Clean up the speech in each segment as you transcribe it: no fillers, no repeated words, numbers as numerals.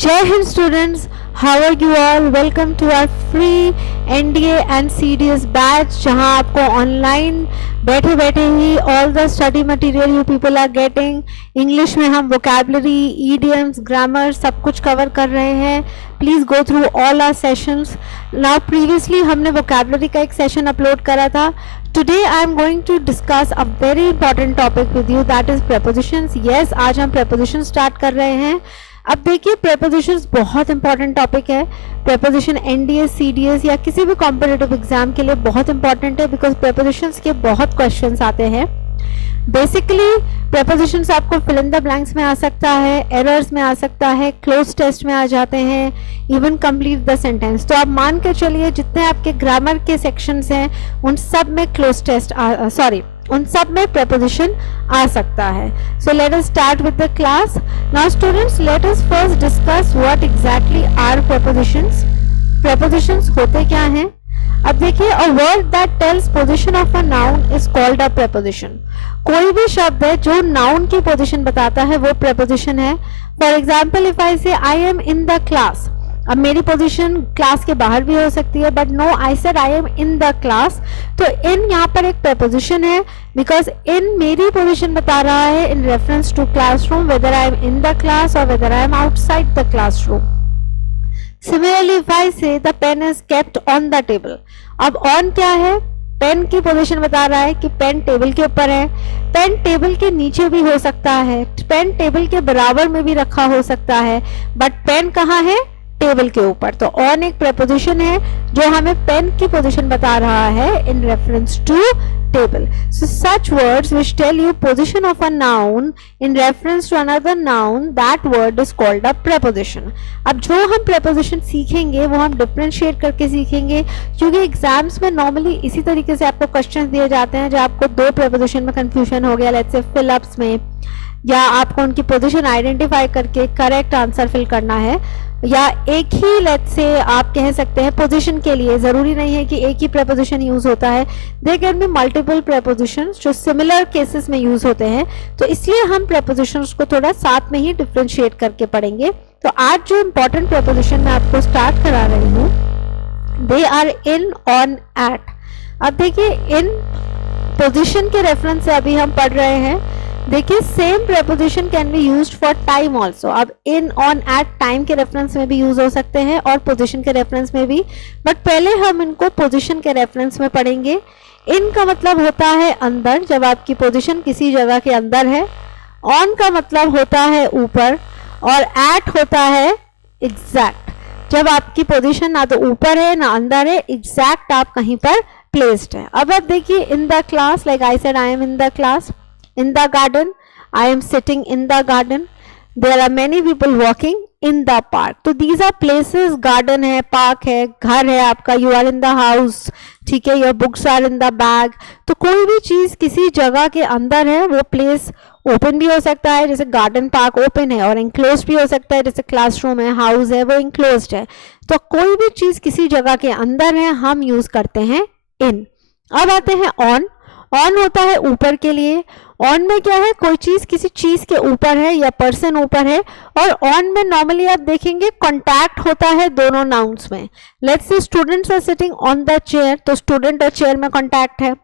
Jai Hind students, how are you all? Welcome to our free NDA and CDS batch जहाँ आपको online बैठे बैठे ही all the study material you people are getting. English में हम vocabulary, idioms, grammar सब कुछ cover कर रहे हैं. Please go through all our sessions. Now previously हमने vocabulary का एक सेशन अपलोड करा था. Today I am going to discuss a very important topic with you, that is prepositions. Yes, आज हम prepositions स्टार्ट कर रहे हैं. अब देखिए prepositions बहुत इंपॉर्टेंट टॉपिक है. preposition NDS, CDS या किसी भी कॉम्पिटिटिव एग्जाम के लिए बहुत इंपॉर्टेंट है बिकॉज prepositions के बहुत क्वेश्चंस आते हैं. बेसिकली prepositions आपको फिल इन द ब्लैंक्स में आ सकता है, एरर्स में आ सकता है, क्लोज टेस्ट में आ जाते हैं, इवन कंप्लीट द सेंटेंस. तो आप मान के चलिए जितने आपके ग्रामर के सेक्शंस हैं उन सब में क्लोज टेस्ट उन सब में preposition आ सकता है. So let us start with the class. Now students, let us first discuss what exactly are prepositions. Prepositions होते क्या हैं? अब देखिए, a word that tells position of a noun is called a preposition. कोई भी शब्द है जो noun की position बताता है वो preposition है. For example, if I say I am in the class, अब मेरी पोजीशन क्लास के बाहर भी हो सकती है, but no, I said I am in the class. तो इन यहाँ पर एक preposition है बिकॉज इन मेरी पोजीशन बता रहा है in reference to classroom, whether I am in the class और whether I am outside the classroom. Similarly if I say the pen is kept on the table, अब on क्या है? Pen की position बता रहा है कि पेन टेबल के ऊपर है. पेन टेबल के नीचे भी हो सकता है, पेन टेबल के बराबर में भी रखा हो सकता है, बट पेन कहाँ है? टेबल के ऊपर. तो ऑन एक preposition है जो हमें पेन की पोजीशन बता रहा है in reference to table. So such words which tell you position of a noun in reference to another noun, that word is called a preposition. अब जो हम preposition सीखेंगे वो हम डिफरेंशिएट करके सीखेंगे क्योंकि एग्जाम्स में नॉर्मली इसी तरीके से आपको क्वेश्चंस दिए जाते हैं. जो आपको दो preposition में कंफ्यूजन हो गया, लेट्स से फिल अप्स में, या आपको उनकी पोजीशन आइडेंटिफाई करके करेक्ट आंसर फिल करना है, या एक ही लेट्स से आप कह सकते हैं पोजीशन के लिए जरूरी नहीं है कि एक ही preposition यूज होता है. There can be multiple prepositions जो सिमिलर केसेस में यूज होते हैं. तो इसलिए हम prepositions को थोड़ा साथ में ही डिफरेंशिएट करके पढ़ेंगे. तो आज जो इंपॉर्टेंट preposition मैं आपको स्टार्ट करा रही हूँ, they are in, on, at. अब देखिए, इन पोजिशन के रेफरेंस से अभी हम पढ़ रहे हैं. देखिए, same preposition can be used for time also. अब इन, ऑन, एट टाइम के रेफरेंस में भी यूज हो सकते हैं और पोजीशन के रेफरेंस में भी, बट पहले हम इनको पोजीशन के रेफरेंस में पढ़ेंगे. इन का मतलब होता है अंदर, जब आपकी पोजीशन किसी जगह के अंदर है. ऑन का मतलब होता है ऊपर, और एट होता है एग्जैक्ट, जब आपकी पोजीशन ना तो ऊपर है ना अंदर है, एग्जैक्ट आप कहीं पर प्लेस्ड है. अब आप देखिए, इन the class, like I said I am in the class. In the garden, I am sitting in the garden. There are many people walking in the park. तो these are places. garden है, park है, घर है आपका, you are in the house, ठीक है, your books are in the bag. तो कोई भी चीज किसी जगह के अंदर है वो प्लेस ओपन भी हो सकता है, जैसे गार्डन पार्क ओपन है, और इंक्लोज भी हो सकता है, जैसे क्लासरूम है, हाउस है, वो इंक्लोज्ड है. तो कोई भी चीज किसी जगह के अंदर है हम यूज करते हैं इन. अब आते हैं ऑन. ऑन होता है ऊपर के लिए. ऑन में क्या है? कोई चीज किसी चीज के ऊपर है या पर्सन ऊपर है. और ऑन में नॉर्मली आप देखेंगे कॉन्टैक्ट होता है दोनों नाउन्स में. Let's say students are sitting on the chair, तो स्टूडेंट और चेयर में कॉन्टैक्ट है.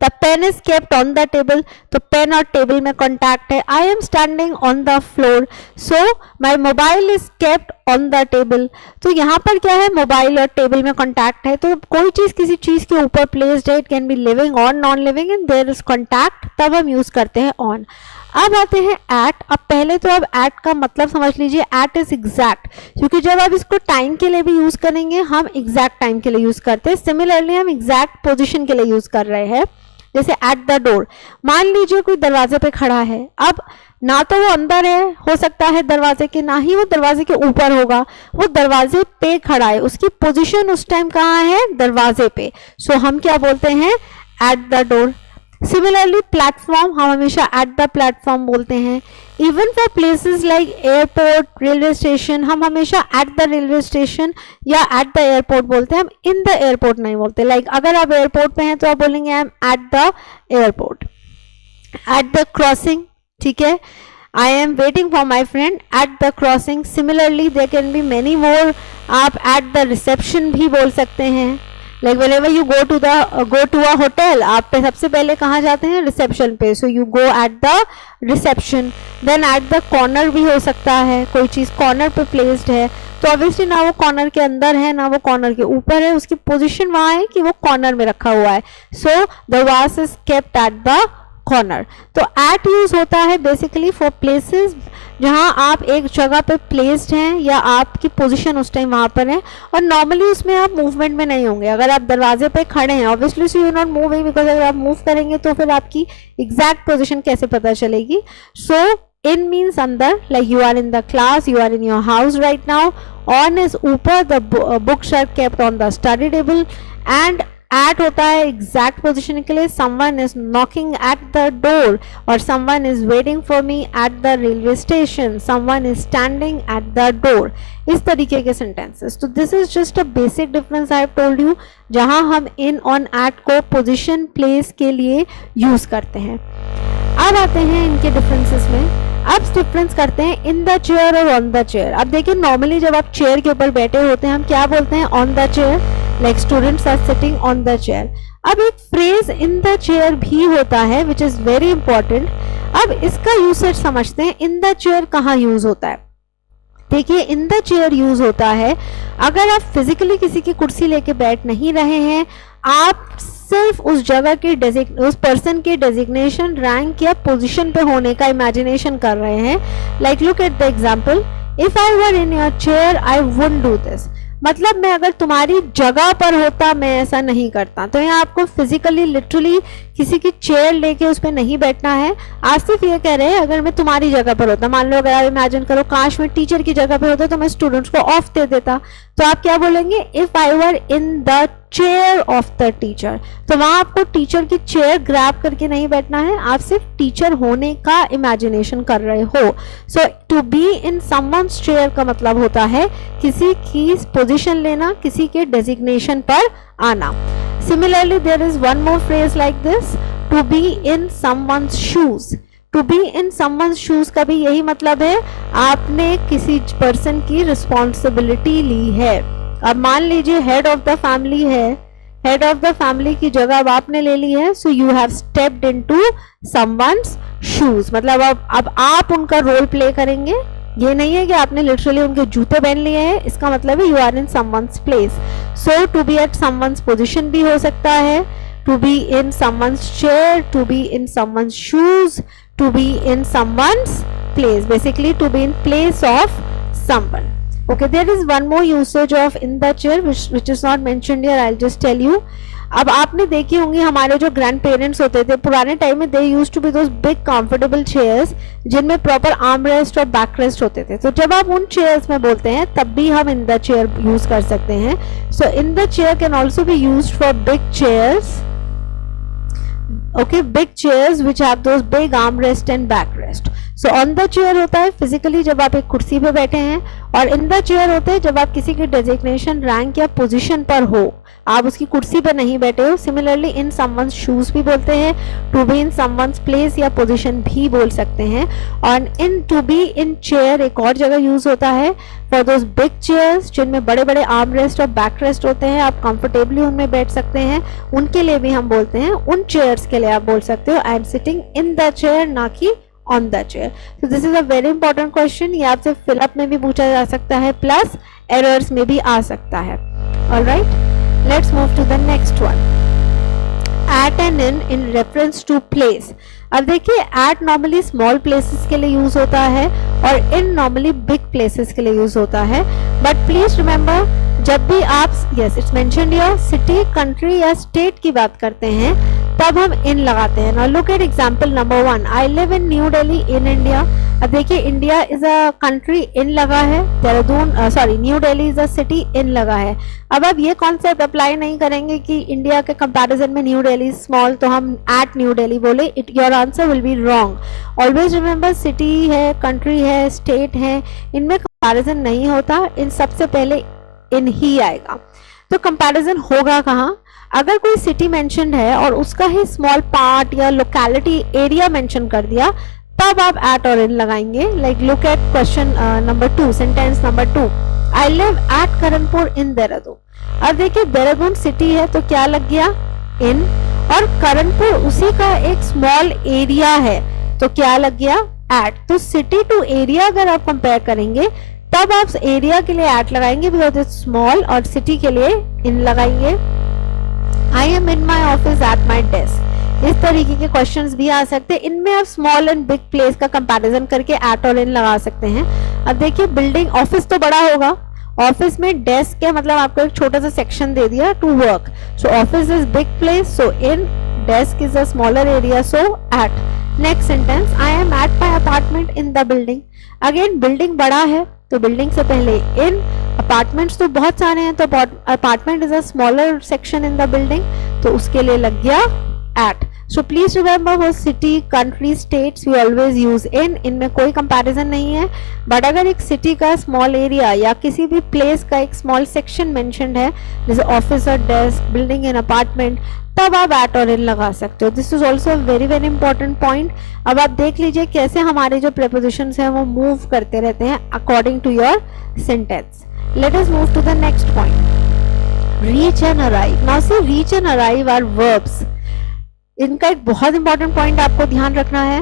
The pen is kept on the table, तो पेन और टेबल में कॉन्टैक्ट है. I am standing on the floor, so my mobile is kept on the table. तो यहाँ पर क्या है? मोबाइल और टेबल में कॉन्टैक्ट है. तो कोई चीज किसी चीज के ऊपर प्लेस्ड है, इट कैन बी लिविंग और non living, and there is contact, तब हम यूज करते हैं ऑन. अब आते हैं एट. अब पहले तो अब एट का मतलब समझ लीजिए. एट इज एग्जैक्ट, क्योंकि जब आप इसको टाइम के लिए भी यूज करेंगे हम एग्जैक्ट टाइम के लिए यूज करते हैं. सिमिलरली हम एग्जैक्ट पोजिशन के लिए यूज कर रहे हैं. जैसे एट द डोर, मान लीजिए कोई दरवाजे पे खड़ा है. अब ना तो वो अंदर है, हो सकता है दरवाजे के, ना ही वो दरवाजे के ऊपर होगा, वो दरवाजे पे खड़ा है. उसकी पोजीशन उस टाइम कहाँ है? दरवाजे पे. सो हम क्या बोलते हैं? At the door. Similarly platform, हम हमेशा एट द प्लेटफॉर्म बोलते हैं. Even for places like airport, railway station, हम हमेशा एट द रेलवे स्टेशन या एट द एयरपोर्ट बोलते हैं. हम इन द एयरपोर्ट नहीं बोलते. लाइक अगर आप एयरपोर्ट पे हैं तो आप बोलेंगे आई am at the airport. At the crossing, ठीक है. I am waiting for my friend at the crossing. Similarly there can be many more. आप at the reception भी बोल सकते हैं. Like whenever you go to a hotel, आप पे सबसे पहले कहाँ जाते हैं? रिसेप्शन पे. So you go at the reception. Then at the corner भी हो सकता है, कोई चीज़ कॉर्नर पे प्लेस्ड है तो ऑब्वियसली ना वो कॉर्नर के अंदर है ना वो कॉर्नर के ऊपर है, उसकी पोजीशन वहाँ है कि वो कॉर्नर में रखा हुआ है. सो द वास is kept at the corner. तो एट यूज होता है बेसिकली फॉर प्लेसेस जहाँ आप एक जगह पे प्लेस्ड हैं या आपकी पोजीशन उस टाइम वहाँ पर है और नॉर्मली उसमें आप मूवमेंट में नहीं होंगे. अगर आप दरवाजे पे खड़े हैं obviously so you not moving, because अगर आप मूव करेंगे तो फिर आपकी एग्जैक्ट पोजीशन कैसे पता चलेगी. सो in means अंदर, like you are in the class, you are in your house right now. On is ऊपर, the books are kept on the study table. And at होता है exact position के लिए. someone is knocking at the door or someone is waiting for me at the railway station, someone is standing at the door. इस तरीके के sentences. तो this is just a basic difference I have told you, जहाँ हम in on at को position place के लिए use करते हैं. अब आते हैं इनके differences में. अब डिफरेंस करते हैं इन द चेयर और ऑन द चेयर. अब देखिए नॉर्मली जब आप चेयर के ऊपर बैठे होते हैं हम क्या बोलते हैं? On the chair. Like students are sitting on the chair. अब एक फ्रेज इन द चेयर भी होता है विच इज वेरी इंपॉर्टेंट. अब इसका यूसेज समझते हैं. इन द चेयर कहाँ यूज होता है? देखिए इन द चेयर यूज होता है अगर आप फिजिकली किसी की कुर्सी लेके बैठ नहीं रहे हैं, आप सिर्फ उस जगह के उस पर्सन के डेजिग्नेशन, रैंक या पोजीशन पे होने का इमेजिनेशन कर रहे हैं. Like look at the example, if I were in your chair I wouldn't do this. मतलब मैं अगर तुम्हारी जगह पर होता मैं ऐसा नहीं करता. तो यहाँ आपको फिजिकली लिटरली किसी की चेयर लेके उस पर नहीं बैठना है. आज सिर्फ ये कह रहे हैं अगर मैं तुम्हारी जगह पर होता, मान लो अगर आप इमेजिन करो काश मैं टीचर की जगह पर होता तो मैं स्टूडेंट्स को ऑफ दे देता, तो आप क्या बोलेंगे? If I were in the chair of the teacher. तो वहां आपको टीचर की चेयर ग्रैब करके नहीं बैठना है, आप सिर्फ टीचर होने का इमेजिनेशन कर रहे हो. So to be in someone's chair का मतलब होता है किसी की पोजीशन लेना, किसी के डेजिग्नेशन पर आना. Similarly, there is one more phrase like this, to be in someone's shoes. To be in someone's shoes का भी यही मतलब है आपने किसी पर्सन की रिस्पॉन्सिबिलिटी ली है. अब मान लीजिए हेड ऑफ द फैमिली है, हेड ऑफ द फैमिली की जगह अब आपने ले ली है. So you have stepped into someone's shoes. मतलब अब आप उनका रोल प्ले करेंगे. ये नहीं है कि आपने लिटरली उनके जूते पहन लिए हैं, इसका मतलब है you are in someone's place. So to be at someone's position भी हो सकता है, to be in someone's chair, to be in someone's shoes, to be in someone's place. Basically to be in place of someone. Okay, there is one more usage of in the chair which is not mentioned here. I'll just tell you. अब आपने देखी होंगी हमारे जो grand parents होते थे पुराने time में, they used to be those big comfortable chairs जिनमें प्रॉपर आर्म रेस्ट और बैक रेस्ट होते थे. तो जब आप उन चेयर्स में बोलते हैं तब भी हम इन द चेयर यूज कर सकते हैं. So in the chair can also be used for big chairs. Okay, big chairs which have those big arm rest and back rest. So on the chair होता है फिजिकली जब आप एक कुर्सी पे बैठे हैं, और इन द चेयर होते हैं जब आप किसी के डेजिग्नेशन, रैंक या पोजीशन पर हो, आप उसकी कुर्सी पर नहीं बैठे हो. सिमिलरली इन समवन्स शूज भी बोलते हैं, to be in someone's place या पोजीशन भी बोल सकते हैं. और in to be in chair एक और जगह यूज होता है फॉर दोज बिग चेयर्स जिनमें बड़े बड़े आर्म रेस्ट और बैक रेस्ट होते हैं, आप कंफर्टेबली उनमें बैठ सकते हैं. उनके लिए भी हम बोलते हैं, उन चेयर्स के लिए आप बोल सकते हो I am sitting in the chair, ना कि on the chair. So this is a very important question. ये आपसे फिलअप में भी पूछा जा सकता है, प्लस एरर्स में भी आ सकता है. All right, let's move to the next one. At and in reference to place. अब देखिए at normally small places के लिए यूज होता है और in normally big places के लिए यूज होता है. But please remember, जब भी आप yes it's mentioned here city, country या state की बात करते हैं तब हम इन लगाते हैं. Now look at example number 1. I live in New Delhi in India. अब देखिए India is a country, in लगा है. Dehradun New Delhi is a city, in लगा है. अब आप ये कॉन्सेप्ट अप्लाई नहीं करेंगे कि इंडिया के कंपैरिजन में न्यू दिल्ली स्मॉल तो हम एट न्यू दिल्ली बोले. It your answer will be wrong. Always remember city है, कंट्री है, स्टेट है, इनमें कंपैरिजन नहीं होता. इन सबसे पहले इन ही आएगा. तो कंपैरिजन होगा कहाँ? अगर कोई सिटी मेंशन है और उसका ही स्मॉल पार्ट या लोकेलिटी एरिया मेंशन कर दिया तब आप एट और इन लगाएंगे. Like look at question number 2, sentence number 2. I live at Karanpur in Dehradun. अब देखिए देहरादून सिटी है तो क्या लग गया, इन, और करणपुर उसी का एक स्मॉल एरिया है तो क्या लग गया, एट. तो सिटी टू एरिया अगर आप कंपेयर करेंगे तब आप एरिया के लिए एट लगाएंगे बिकॉज इट्स स्मॉल, और सिटी के लिए इन लगाएंगे. आई am in my office at my desk. इस तरीके के क्वेश्चंस भी आ सकते हैं. इनमें आप स्मॉल एंड बिग प्लेस का कंपैरिजन करके एट और इन लगा सकते हैं. अब देखिए बिल्डिंग, ऑफिस तो बड़ा होगा, ऑफिस में डेस्क है मतलब आपको एक छोटा सा सेक्शन दे दिया to work. So office is big place, so in. Desk is a smaller area, so at. Next sentence, I am at my apartment in the building. Again building बड़ा है तो बिल्डिंग से पहले इन. अपार्टमेंट्स तो बहुत सारे हैं तो apartment is a smaller section in the building, तो उसके लिए लग गया एट. So please remember वो city, country, states we always use in. इनमें कोई comparison नहीं है. बट अगर एक city का small area या किसी भी place का एक small section mentioned है जैसे office और desk, building and apartment, तब आप at और in लगा सकते हो. This is also a very very important point. अब आप देख लीजिए कैसे हमारे जो prepositions हैं वो move करते रहते हैं according to your sentence. Let us move to the next point. Reach and arrive. Now see reach and arrive are verbs. इनका एक बहुत इंपॉर्टेंट पॉइंट आपको ध्यान रखना है.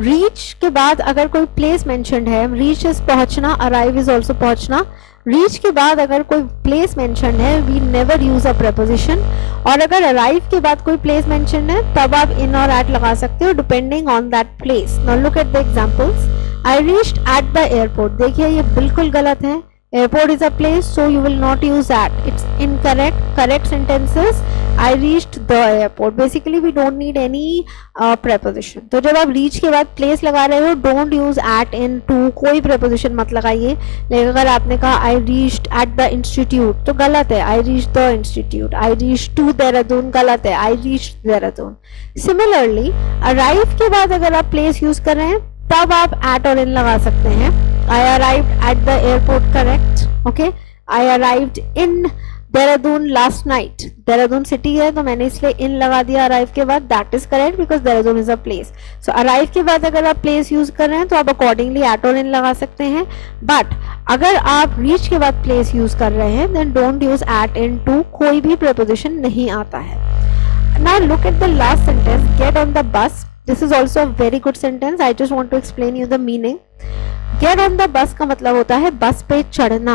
रीच के बाद अगर कोई प्लेस मेंशन्ड है, रीच इज पहुंचना, अराइव इज ऑल्सो पहुंचना. रीच के बाद अगर कोई प्लेस मेंशन्ड है we never use a preposition. और अगर अराइव के बाद कोई प्लेस मेंशन्ड है तब आप इन और एट लगा सकते हो depending on that place. Now look at the examples. I reached at the airport. देखिए ये बिल्कुल गलत है. Airport is a place, so you will not use at. It's incorrect. Correct sentence is I reached the airport. Basically, we don't need any preposition. तो जब आप reach के बाद place लगा रहे हो, don't use at in to. कोई preposition मत लगाइए. लेकिन अगर आपने कहा I reached at the institute, तो गलत है. I reached the institute. I reached to Dehradun, गलत है. I reached Dehradun. Similarly, arrive के बाद अगर आप place use कर रहे हैं तब आप at और in लगा सकते हैं. I arrived at the airport, correct. Okay. I arrived in Dehradun last night. Dehradun city है तो मैंने इसलिए in लगा दिया arrive के बाद. That is correct because Dehradun is a place. So arrive के बाद अगर आप place use कर रहे हैं तो आप accordingly at और in लगा सकते हैं. But अगर आप reach के बाद place use कर रहे हैं then don't use at in to. कोई भी preposition नहीं आता है. Now look at the last sentence. Get on the bus. This is also a very good sentence. I just want to explain you the meaning. Gate on the bus का मतलब होता है बस पे चढ़ना.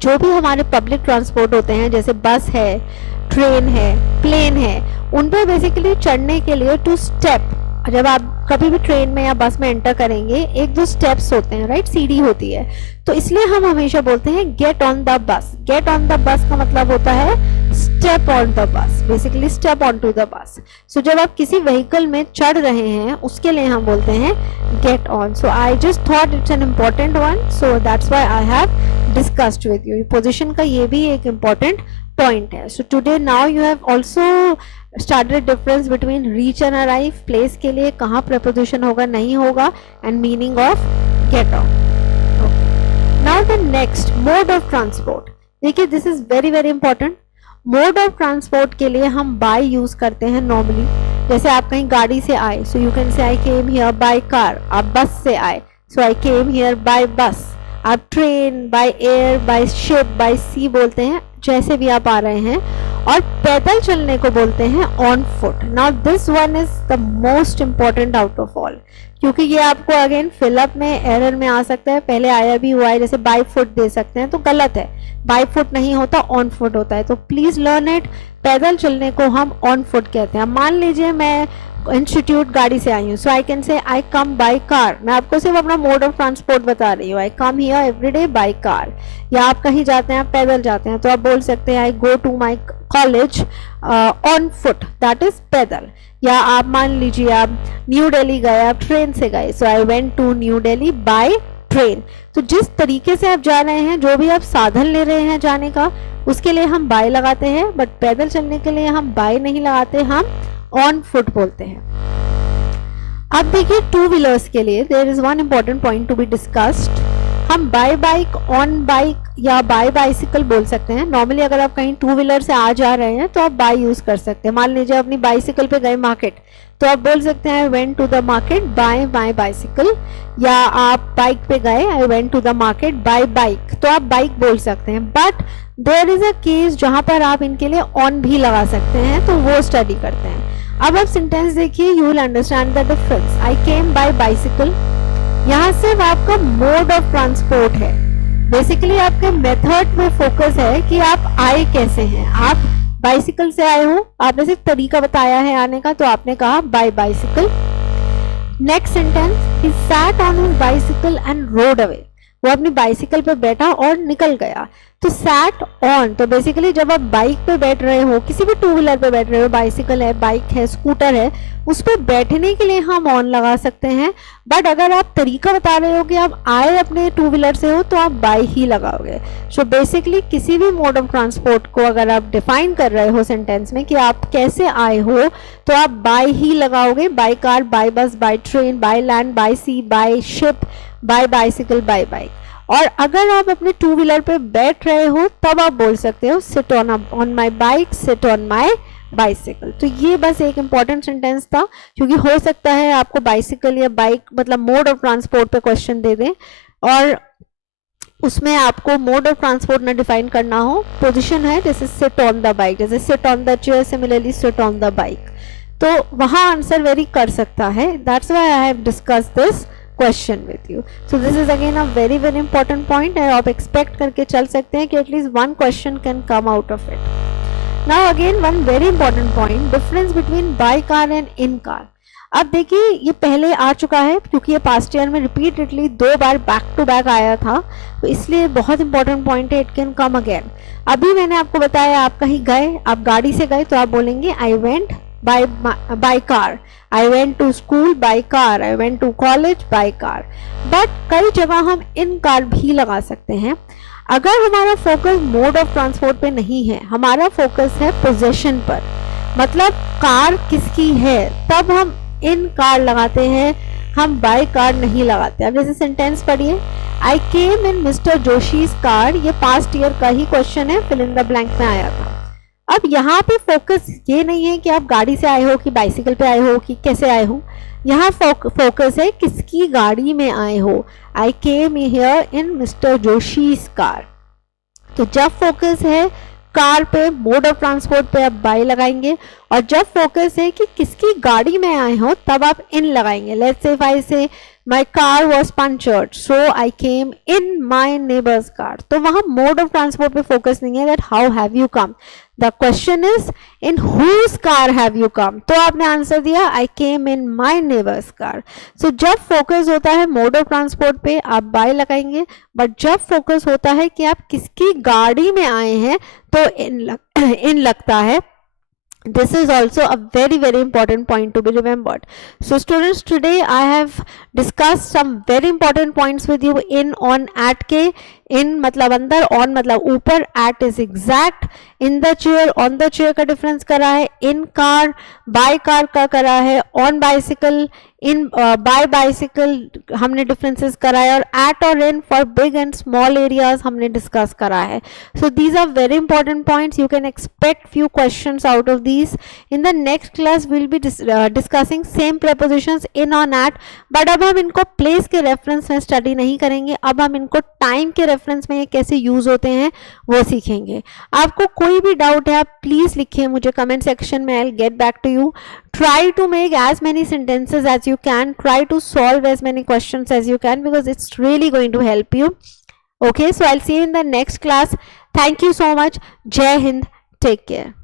जो भी हमारे पब्लिक ट्रांसपोर्ट होते हैं जैसे बस है, ट्रेन है, प्लेन है, उन पे बेसिकली चढ़ने के लिए टू स्टेप. जब आप कभी भी ट्रेन में या बस में एंटर करेंगे एक दो स्टेप्स होते हैं, राइट, सीढ़ी होती है. तो इसलिए हम हमेशा बोलते हैं get on the bus. Get on the bus का मतलब होता है step on the bus, basically step on to the bus. So जब आप किसी व्हीकल में चढ़ रहे हैं उसके लिए हम बोलते हैं get on. So I just thought it's an important one, so that's why I have discussed with you. Position का ये भी एक इम्पॉर्टेंट पॉइंट है. So today now you have also started difference between reach and arrive. Place के लिए कहाँ preposition होगा नहीं होगा and meaning of get on. Now the next mode of transport. देखिए this is very very important. Mode of transport के लिए हम बाय यूज करते हैं नॉर्मली. जैसे आप कहीं गाड़ी से आए so you can say I came here by car. आप बस से आए सो आई केम हियर बाय बस. आप train, by air, by ship, by sea बोलते हैं जैसे भी आप आ रहे हैं. और पैदल चलने को बोलते हैं on foot. Now this one is the most important out of all, क्योंकि ये आपको अगेन फिलअप में एरर में आ सकता है. पहले आया भी हुआ है, जैसे बाय फुट दे सकते हैं तो गलत है. बाय फुट नहीं होता, ऑन फुट होता है. तो प्लीज लर्न इट. पैदल चलने को हम ऑन फुट कहते हैं. मान लीजिए मैं इंस्टीट्यूट गाड़ी से आई हूँ सो I can say I come by car. मैं आपको सिर्फ अपना मोड ऑफ ट्रांसपोर्ट बता रही हूँ. I come here every day by car. या आप कहीं जाते हैं, आप पैदल जाते हैं तो आप बोल सकते हैं I go to my college on foot, that is पैदल. या आप मान लीजिए आप न्यू दिल्ली गए, आप ट्रेन से गए so I went to New Delhi by train. तो जिस तरीके से आप जा रहे हैं, जो भी आप साधन ले रहे हैं जाने का, उसके लिए हम बाय लगाते हैं. बट पैदल चलने के लिए हम बाय नहीं लगाते, हम ऑन फुट बोलते हैं. अब देखिए टू व्हीलर्स के लिए there is one important point to be discussed. हम बाय बाइक, ऑन बाइक या बाय बाइसिकल बोल सकते हैं। नॉर्मली अगर आप कहीं टू व्हीलर से आ जा रहे हैं तो आप बाय यूज कर सकते हैं। मान लीजिए अपनी बाइसिकल पे गए मार्केट, तो आप बोल सकते हैं I went to the market by my bicycle, या आप बाइक पे गए I went to the market by bike, तो आप बाइक बोल सकते हैं। But there is a case जहां पर आप इनके लिए ऑन भी लगा सकते हैं, तो वो स्टडी करते हैं। अब आप सेंटेंस देखिए, you will understand the difference. I came by bicycle, यहाँ सिर्फ आपका मोड ऑफ ट्रांसपोर्ट है, बेसिकली आपके मेथड में फोकस है कि आप आए कैसे हैं। आप बाइसिकल से आए हो, आपने सिर्फ तरीका बताया है आने का, तो आपने कहा by bicycle. Next sentence, he sat on his bicycle and rode away, वो अपनी बाइसिकल पे बैठा और निकल गया। तो सैट ऑन, तो बेसिकली जब आप बाइक पे बैठ रहे हो, किसी भी टू व्हीलर पे बैठ रहे हो, बाइसिकल है, बाइक है, स्कूटर है, उस पर बैठने के लिए हम ऑन लगा सकते हैं। बट अगर आप तरीका बता रहे हो कि आप आए अपने टू व्हीलर से हो, तो आप बाय ही लगाओगे। सो बेसिकली किसी भी मोड ऑफ ट्रांसपोर्ट को अगर आप डिफाइन कर रहे हो सेंटेंस में कि आप कैसे आए हो, तो आप बाय ही लगाओगे। By car, by bus, by train, by land, by sea, by ship, by bicycle, by bike. और अगर आप अपने टू व्हीलर पे बैठ रहे हो, तब आप बोल सकते हो sit on my bike, sit on my bicycle. तो ये बस एक इंपॉर्टेंट सेंटेंस था, क्योंकि हो सकता है आपको बाइसिकल या बाइक मतलब मोड ऑफ ट्रांसपोर्ट पे क्वेश्चन दे दें और उसमें आपको मोड ऑफ ट्रांसपोर्ट ना डिफाइन करना हो। पोजीशन है जैसे सिट ऑन द बाइक, जैसे sit on the chair, similarly sit on the bike, तो वहाँ आंसर वेरी कर सकता है। That's why I have discuss this question with you. So this is again a very very important point, आप expect करके चल सकते हैं कि at least one question can come out of it. Now again one very important point, difference between by car and in car. अब देखिए ये पहले आ चुका है, क्योंकि ये पास्ट ईयर में रिपीटेडली 2 बार बैक टू बैक आया था, तो इसलिए बहुत इंपॉर्टेंट पॉइंट है, इट कैन कम अगेन। अभी मैंने आपको बताया आप कहीं गए, आप गाड़ी से गए, तो आप बोलेंगे I went by car, I went to school by car, I went to college by car। But कई जगह हम इन कार भी लगा सकते हैं। अगर हमारा फोकस मोड ऑफ ट्रांसपोर्ट पे नहीं है, हमारा फोकस है पोजेशन पर, मतलब कार किसकी है, तब हम इन कार लगाते हैं, हम बाय कार नहीं लगाते। अब जैसे सेंटेंस पढ़िए, आई केम इन मिस्टर जोशीज कार, ये पास्ट ईयर का ही क्वेश्चन है, फिल इन द ब्लैंक में आया था। अब यहाँ पे फोकस ये नहीं है कि आप गाड़ी से आए हो कि बाइसिकल पे आए हो कि कैसे आए हो, यहाँ फोकस है किसकी गाड़ी में आए हो। I came here in Mister Joshi's car. तो जब फोकस है कार पे, मोड ऑफ ट्रांसपोर्ट पे, आप बाय लगाएंगे, और जब फोकस है कि किसकी गाड़ी में आए हो, तब आप इन लगाएंगे। लेट्स से इफ आई से my car was punctured so I came in my neighbor's car, तो वहाँ मोड ऑफ ट्रांसपोर्ट पे फोकस नहीं है that how have you come, the question is in whose car have you come, तो आपने answer दिया I came in my neighbor's car। so जब focus होता है मोड ऑफ ट्रांसपोर्ट पे आप बाय लगाएंगे, बट जब फोकस होता है कि आप किसकी गाड़ी में आए हैं, तो इन लगता है। This is also a very very important point to be remembered. So students, today I have discussed some very important points with you in, on, at के। इन मतलब अंदर, ऑन मतलब ऊपर, at is exact, in the chair, on the chair का difference करा है, in car by car का करा है, on bicycle, in by bicycle हमने डिफरेंसेस करा है, और एट और in for big and small areas हमने डिस्कस करा है। So these are very important points, you can expect few questions out of these. In the next class will be discussing same prepositions in, on, eight, but अब हम इनको place के reference में study नहीं करेंगे, अब हम इनको टाइम के रेफरेंस में ये कैसे यूज होते हैं वो सीखेंगे। आपको कोई भी डाउट है आप प्लीज लिखिए मुझे कमेंट सेक्शन में, I will get back to you. Try to make as many sentences as you can, try to solve as many questions as you can, because it's really going to help you. Okay, so I'll see you in the next class. Thank you so much. Jai Hind, take care.